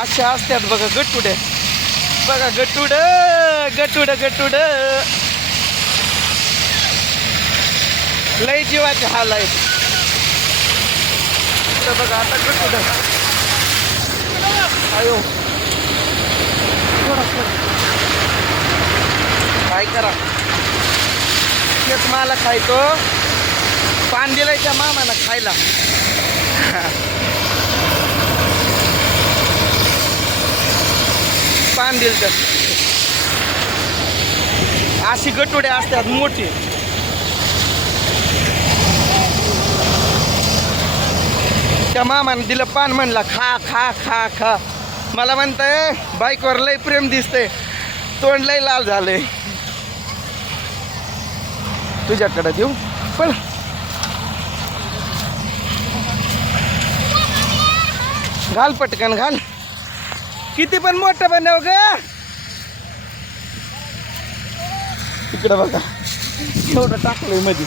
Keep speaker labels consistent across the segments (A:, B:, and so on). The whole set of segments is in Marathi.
A: अशा असतात बघा गटुडे. बघा गटुड गटुड गटुड. लय जीवाचे हाल आहेत. बघा आता गटुड. अयो. काय करा? तेच मला खायतो पान दिलंय त्या मामानं खायला. पान दिल तर. अशी गटोडे असतात मोठी. त्या मामानं दिलं पान म्हणला खा खा खा खा. मला म्हणतंय बाईकवर लय प्रेम दिसतंय. तोंड लय लाल झालंय. तुझ्याकडे देऊ? पण घाल पटकन घाल. किती पण मोठं बनव ग. इकडं बघा. एवढं टाकलंयमध्ये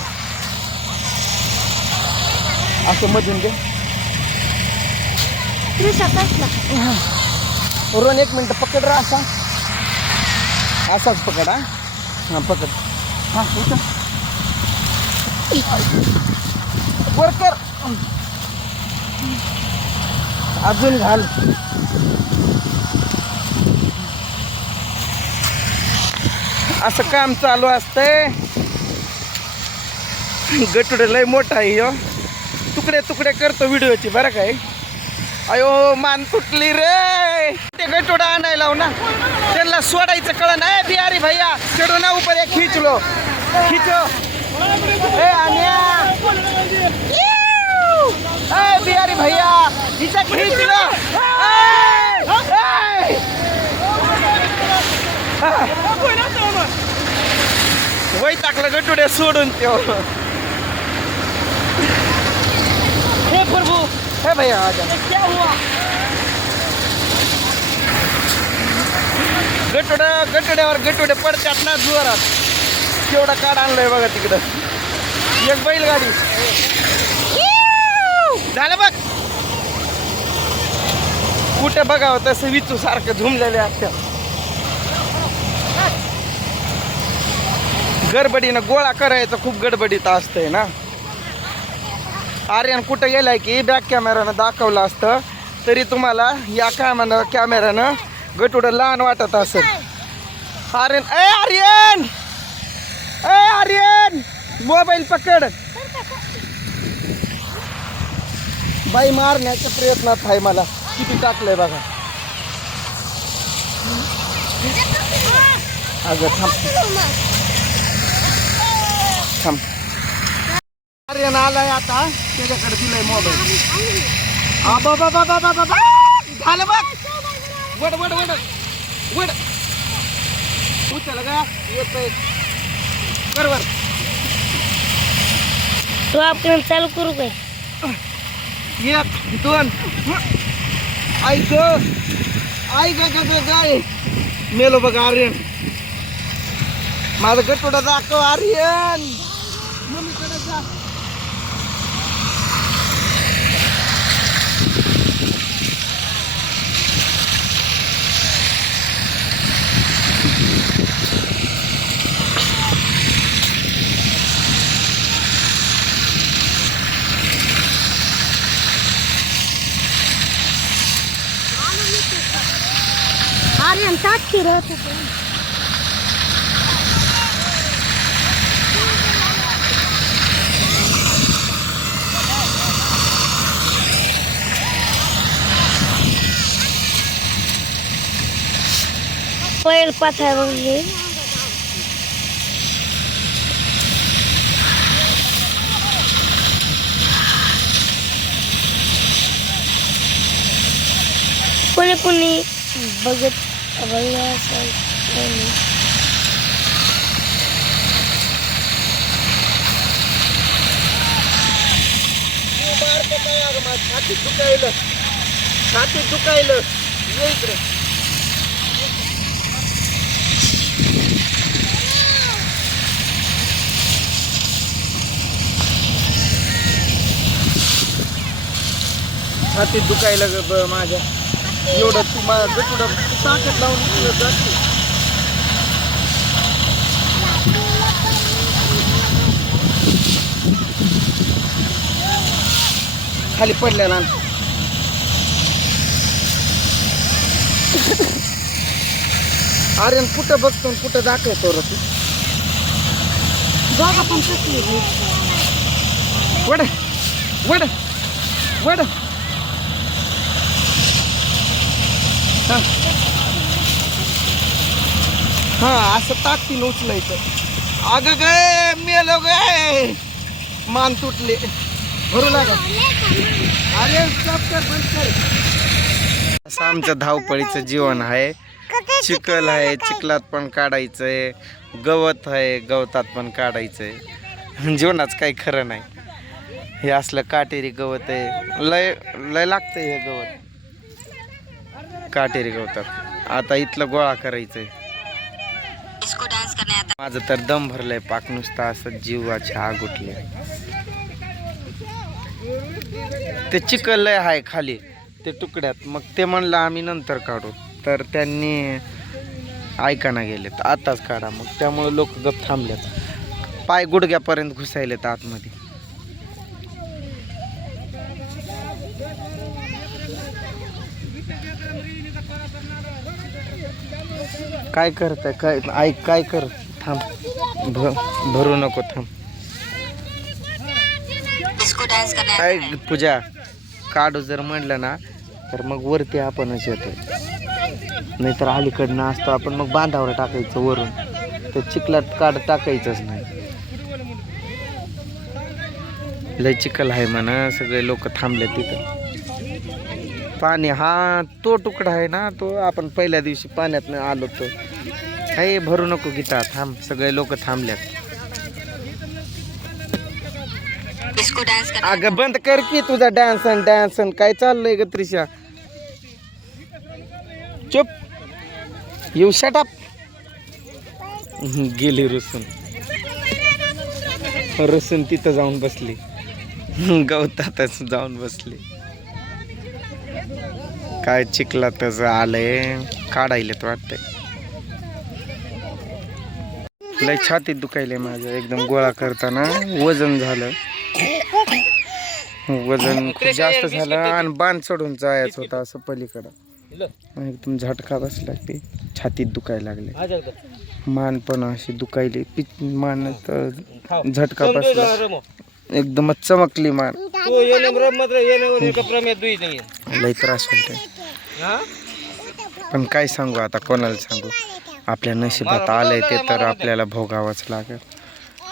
A: असं मधून घे रोन एक मिनिट पकड रा असा. असाच पकड हा? हा पकड. हा वर कर. अजून घाल. असं काम चालू असतंय. गटुडे लय मोठा आहे ह्यो. तुकडे तुकडे करतो व्हिडिओची बरं काय अयो मान तुटली रे! ते गटोडा आणायला लाव ना. त्यांना सोडायचं कळ नाही बिहारी भैया चढू ना उपर एक खिचलो. खिचो. ए बिहारी भैया हिचा खिचलो. वय टाकलं गटुडे सोडून त्यो.
B: हे प्रभु.
A: हे भैया आजा
B: ये क्या हुआ.
A: गटुड गटुड्यावर गटुडे पडतात ना जोरात. केवढा काढ आणलाय बघा तिकडं. एक बैलगाडी. झालं बघ. कुठे बघावं तसं विचू सारखं झुमलेले असतात गडबडीनं गोळा करायचं खूप गडबडीत असतंय ना. आर्यन कुठं गेलाय की? बॅक कॅमेरानं दाखवलं असतं. तरी तुम्हाला या कॅमेरा कॅमेऱ्यानं गटुडं लहान वाटत असेल. आर्यन ए आर्यन! ए आर्यन! मोबाईल पकड. बाई मारण्याच्या प्रयत्नात आहे मला. किती टाकलंय बघा. अगं थांब. थांब आर्यन आलाय आता त्याच्याकडे दिलाय मोबाईल बाबा बाबा बाबा बाबा झालं बघ. वड वड वड. वड. उचल का येतोय बरोबर
B: तो आपण चालू करू काय?
A: एक दोन. ग. ग गाय मेलो बघ आर्यन. माझं गटोडा दाखव आर्यन.
B: आर्यन ताट फिरत होते पहिल पाच आहे बघ हे कोणी कोणी बघत
A: तू माझं दुखायलं छाती दुखायलं ये इकडे छाती दुखायलं ग माझ्या. एवढं तू माझ्या गटुडं ताकद लावून तुला जाते खाली पडलेला. अरे कुठं बघतो कुठं दाखवतो रे तू?
B: बघा पण कसली
A: वड वड वड हा असं ताकदीनं उचलायचं अगं गे मेलो गे मान तुटले. भरू लागा. अरे stop कर, बंद कर. असं आमचं धावपळीचं जीवन आहे. चिखल आहे चिखलात पण काढायचंय. गवत आहे गवतात पण काढायचंय. जीवनाच काही खरं नाही. हे असलं काटेरी गवत आहे. लय लय लागतंय हे गवत. काटेरी गवतात. आता इथलं गोळा करायचंय. माझं तर दम भरलंय पाक नुसता असं जीवाची आग उठली. ते चिखल लय आहे खाली. ते तुकड्यात. मग ते म्हणलं आम्ही नंतर काढू. तर त्यांनी ऐकाना गेलेत. आताच काढा. मग त्यामुळे लोक गप थांबलेत पाय गुडघ्यापर्यंत घुसायलेत आतमध्ये. काय करताय काय ऐक काय कर. थांब. भ भरू नको थांब. काय पूजा. काढू जर म्हणलं ना तर मग वरती आपणच येतो नाहीतर अलीकडनं असतो आपण मग बांधावर टाकायचं वरून. तर चिखलात काढ टाकायचंच नाही. लय चिखल आहे म्हणा सगळे लोक थांबले तिथं. पाणी हा तो तुकडा आहे ना तो आपण पहिल्या दिवशी पाण्यात आलो तो. हे भरू नको गीता थांब सगळे लोक थांबल्यात. अगं बंद कर की तुझा डान्स आणि डान्स आणि काय चाललंय ग त्रिशा? चुप. येऊ शटाप गेली रुसून. रुसून तिथं जाऊन बसली. गवतातच जाऊन बसली. काय चिखलातच आलंय काढायला वाटतंय. लय छातीत दुखायले माझं एकदम गोळा करताना वजन झालं. वजन खूप जास्त झालं आणि बांध चढून जायचं होता असं पलीकडं. एकदम झटका बसला की छातीत दुखायला लागले. मान पण अशी दुखायली पिच मान तर झटका बसला. एकदमच चमकली मान. लय त्रास होतोय पण काय सांगू आता कोणाला सांगू? आपल्या नशिबात आलंय ते तर आपल्याला भोगावंच लागेल.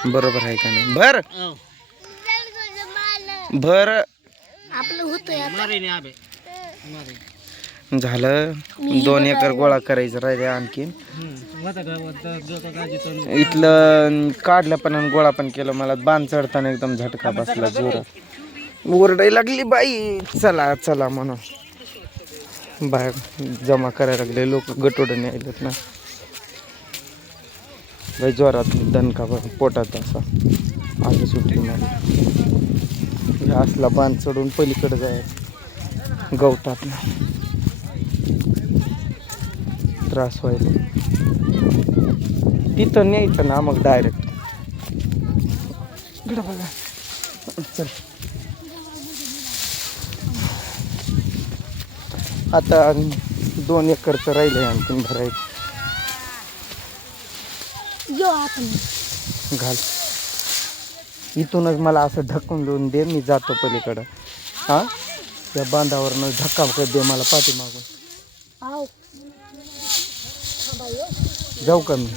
A: बरोबर आहे का नाही? बर भर.
B: आपलं होतंय.
A: झालं. दोन एकर गोळा करायचं राहिले आणखीन इथलं काढलं पण आणि गोळा पण केलं. मला बांध चढताना एकदम झटका बसला जोरात. ओरडायला लागली बाई. चला चला म्हणून. बाहेर जमा करायला लागले. लोक गटोडून यायलेत ना. बाई जोरात दणका बघ पोटात असा. आलं सुटली मला हे असला बांध चढून पलीकडे जायचं. गवतात ना. त्रास व्हायला. तिथं न्यायचं ना मग डायरेक्ट इकडं बघा. चल. आता दोन एकरचं राहिलंय आणखीन भरायचं. घाल. इथूनच मला असं ढकून देऊन दे मी जातो पलीकडं. हा? त्या बांधावरनं धक्का कर दे मला पाठीमागून. जाऊ का मी?